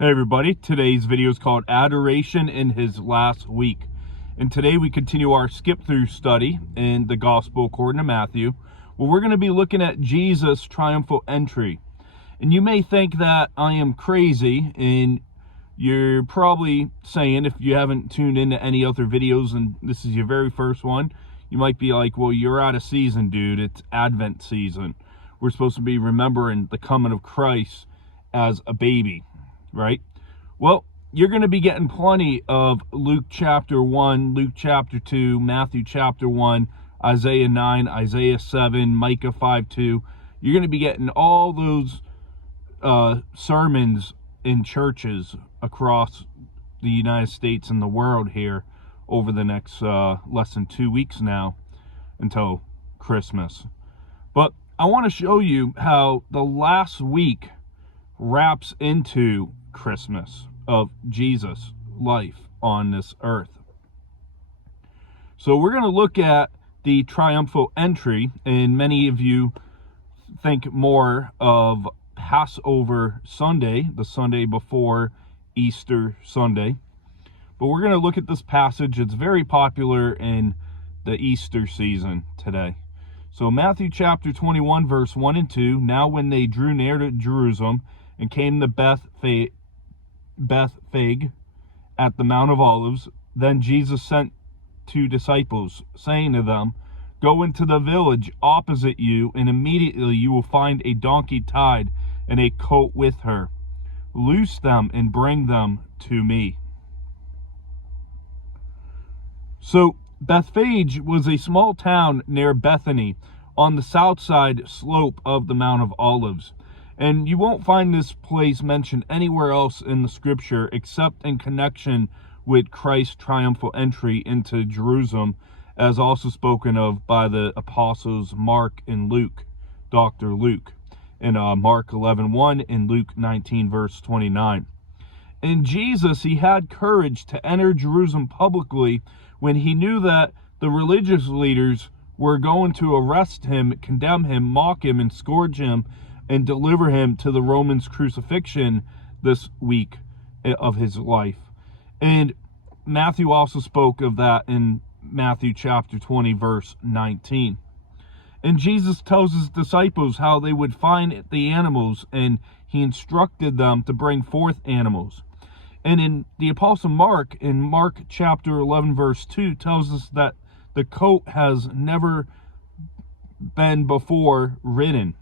Hey everybody, today's video is called Adoration in His Last Week. And today we continue our skip through study in the Gospel according to Matthew, where we're going to be looking at Jesus' triumphal entry. And you may think that I am crazy, and you're probably saying, if you haven't tuned into any other videos and this is your very first one, you might be like, well, you're out of season, dude. It's Advent season. We're supposed to be remembering the coming of Christ as a baby. Right? Well, you're going to be getting plenty of Luke chapter 1, Luke chapter 2, Matthew chapter 1, Isaiah 9, Isaiah 7, Micah 5:2. You're going to be getting all those sermons in churches across the United States and the world here over the next less than 2 weeks now until Christmas. But I want to show you how the last week wraps into Christmas of Jesus' life on this earth. So we're going to look at the triumphal entry, and many of you think more of Passover Sunday, the Sunday before Easter Sunday. But we're going to look at this passage. It's very popular in the Easter season today. So Matthew chapter 21, verse 1 and 2, now when they drew near to Jerusalem and came to Bethphage at the Mount of Olives, then Jesus sent 2 disciples, saying to them, go into the village opposite you, and immediately you will find a donkey tied and a colt with her. Loose them and bring them to me. So Bethphage was a small town near Bethany on the south side slope of the Mount of Olives. And you won't find this place mentioned anywhere else in the scripture except in connection with Christ's triumphal entry into Jerusalem, as also spoken of by the apostles Mark and Luke, Dr. Luke, in Mark 11:1 and Luke 19 verse 29. And Jesus, he had courage to enter Jerusalem publicly when he knew that the religious leaders were going to arrest him, condemn him, mock him, and scourge him, and deliver him to the Romans' crucifixion this week of his life. And Matthew also spoke of that in Matthew chapter 20, verse 19. And Jesus tells his disciples how they would find the animals, and he instructed them to bring forth animals. And in the Apostle Mark, in Mark chapter 11, verse 2, tells us that the colt has never been before ridden.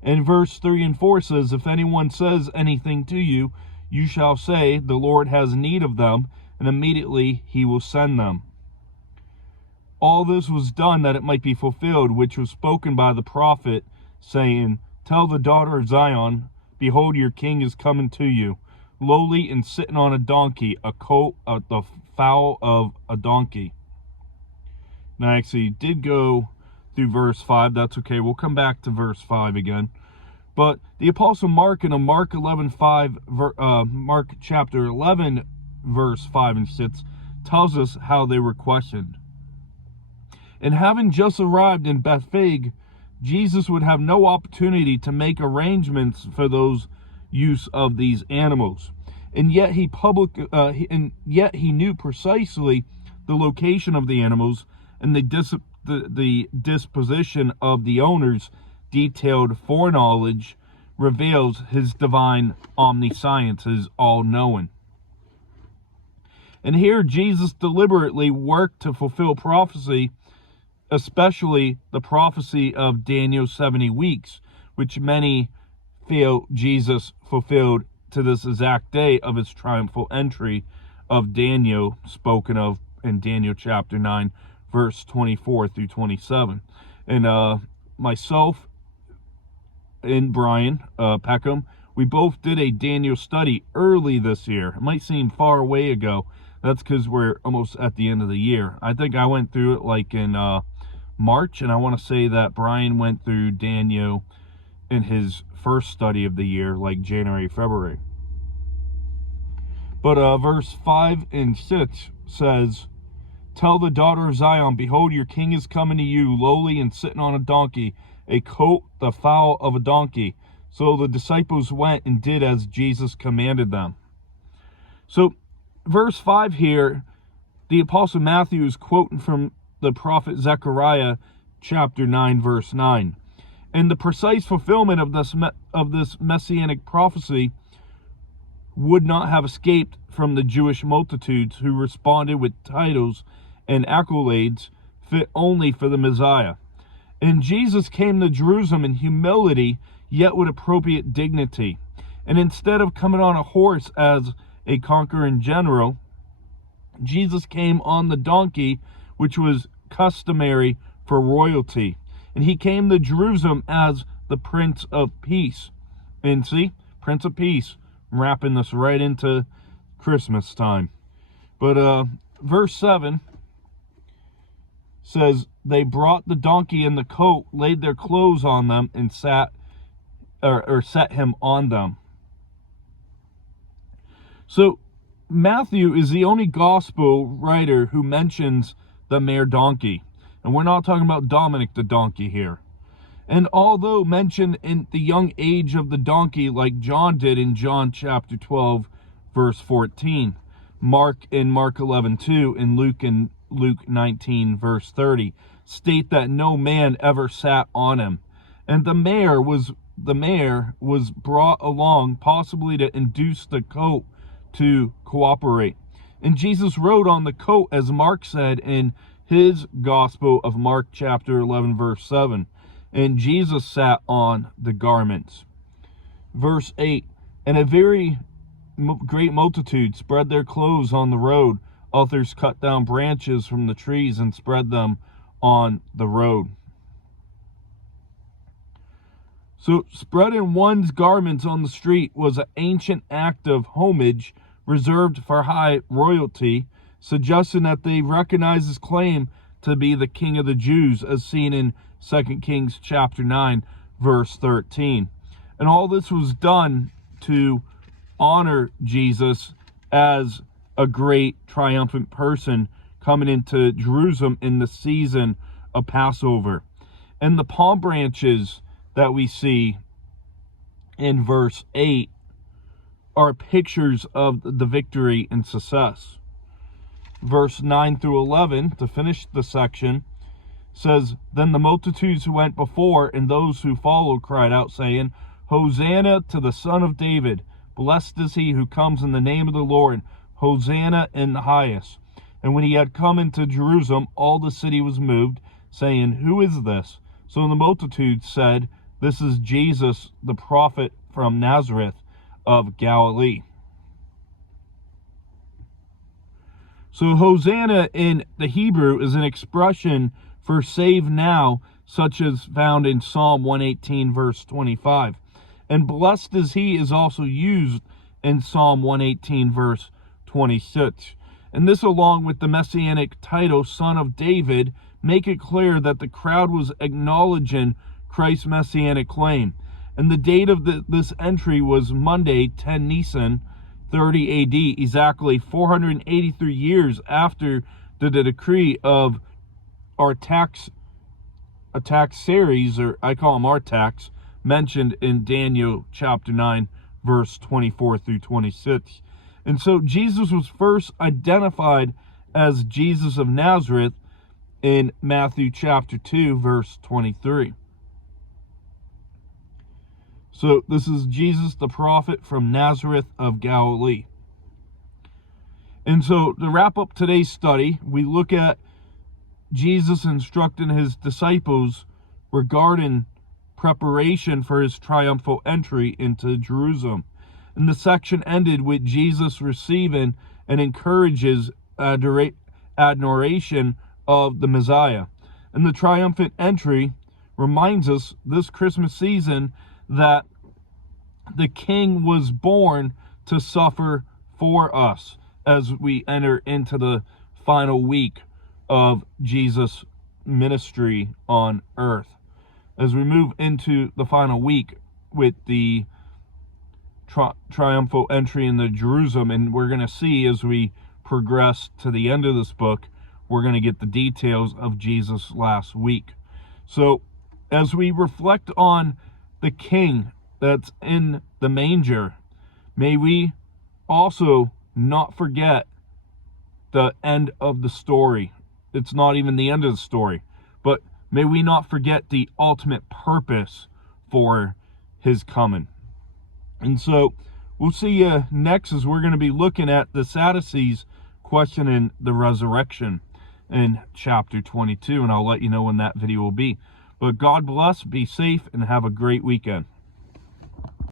And verse 3 and 4 says, if anyone says anything to you, you shall say, the Lord has need of them, and immediately he will send them. All this was done that it might be fulfilled, which was spoken by the prophet, saying, tell the daughter of Zion, behold, your king is coming to you, lowly and sitting on a donkey, a colt, the foal of a donkey. Now, I actually did go through verse 5. That's okay. We'll come back to verse 5 again. But the Apostle Mark in a Mark chapter 11, verse 5 and 6, tells us how they were questioned. And having just arrived in Bethphage, Jesus would have no opportunity to make arrangements for those use of these animals. And yet he knew precisely the location of the animals and the disposition of the owners. Detailed foreknowledge reveals his divine omniscience, his all-knowing. And here Jesus deliberately worked to fulfill prophecy, especially the prophecy of Daniel's 70 weeks, which many feel Jesus fulfilled to this exact day of his triumphal entry of Daniel, spoken of in Daniel chapter 9, verse 24 through 27. And myself and Brian Peckham, we both did a Daniel study early this year. It might seem far away ago. That's because we're almost at the end of the year. I think I went through it like in March, and I want to say that Brian went through Daniel in his first study of the year, like January, February. But verse 5 and 6 says, tell the daughter of Zion, behold, your king is coming to you, lowly and sitting on a donkey, a colt, the foal of a donkey. So the disciples went and did as Jesus commanded them. So verse 5 here, the Apostle Matthew is quoting from the prophet Zechariah chapter 9, verse 9. And the precise fulfillment of this messianic prophecy would not have escaped from the Jewish multitudes who responded with titles and accolades fit only for the Messiah. And Jesus came to Jerusalem in humility, yet with appropriate dignity. And instead of coming on a horse as a conquering general, Jesus came on the donkey, which was customary for royalty. And he came to Jerusalem as the Prince of Peace. And see, Prince of Peace, wrapping this right into Christmas time. But verse 7 says, they brought the donkey and the coat, laid their clothes on them, and set him on them. So Matthew is the only gospel writer who mentions the mare donkey. And we're not talking about Dominic the donkey here. And although mentioned in the young age of the donkey, like John did in John chapter 12, verse 14, Mark in Mark 11:2, and Luke in Luke 19, verse 30, state that no man ever sat on him. And the mare was brought along possibly to induce the coat to cooperate. And Jesus rode on the coat, as Mark said in his Gospel of Mark chapter 11, verse 7. And Jesus sat on the garments. Verse 8, and a very great multitude spread their clothes on the road. Others cut down branches from the trees and spread them on the road. So spreading one's garments on the street was an ancient act of homage reserved for high royalty, suggesting that they recognized his claim to be the King of the Jews, as seen in 2 Kings chapter 9, verse 13. And all this was done to honor Jesus as a great triumphant person coming into Jerusalem in the season of Passover. And the palm branches that we see in verse 8 are pictures of the victory and success. Verse 9 through 11, to finish the section, says, then the multitudes who went before and those who followed cried out, saying, Hosanna to the Son of David. Blessed is he who comes in the name of the Lord. Hosanna in the highest. And when he had come into Jerusalem, all the city was moved, saying, who is this? So the multitude said, this is Jesus, the prophet from Nazareth of Galilee. So Hosanna in the Hebrew is an expression for save now, such as found in Psalm 118, verse 25. And blessed is he is also used in Psalm 118, verse 26. And this, along with the messianic title, Son of David, make it clear that the crowd was acknowledging Christ's messianic claim. And the date of this entry was Monday, 10 Nisan, 30 AD, exactly 483 years after the decree of Artaxerxes, or I call him Artax, mentioned in Daniel chapter 9, verse 24 through 26. And so Jesus was first identified as Jesus of Nazareth in Matthew chapter 2, verse 23. So this is Jesus, the prophet from Nazareth of Galilee. And so to wrap up today's study, we look at Jesus instructing his disciples regarding preparation for his triumphal entry into Jerusalem. And the section ended with Jesus receiving and encourages adoration of the Messiah. And the triumphant entry reminds us this Christmas season that the King was born to suffer for us as we enter into the final week of Jesus' ministry on earth. As we move into the final week with the triumphal entry into Jerusalem, and we're going to see as we progress to the end of this book, we're going to get the details of Jesus' last week. So as we reflect on the King that's in the manger, may we also not forget the end of the story. It's not even the end of the story, but may we not forget the ultimate purpose for his coming. And so we'll see you next, as we're going to be looking at the Sadducees questioning the resurrection in chapter 22, and I'll let you know when that video will be. But God bless, be safe, and have a great weekend.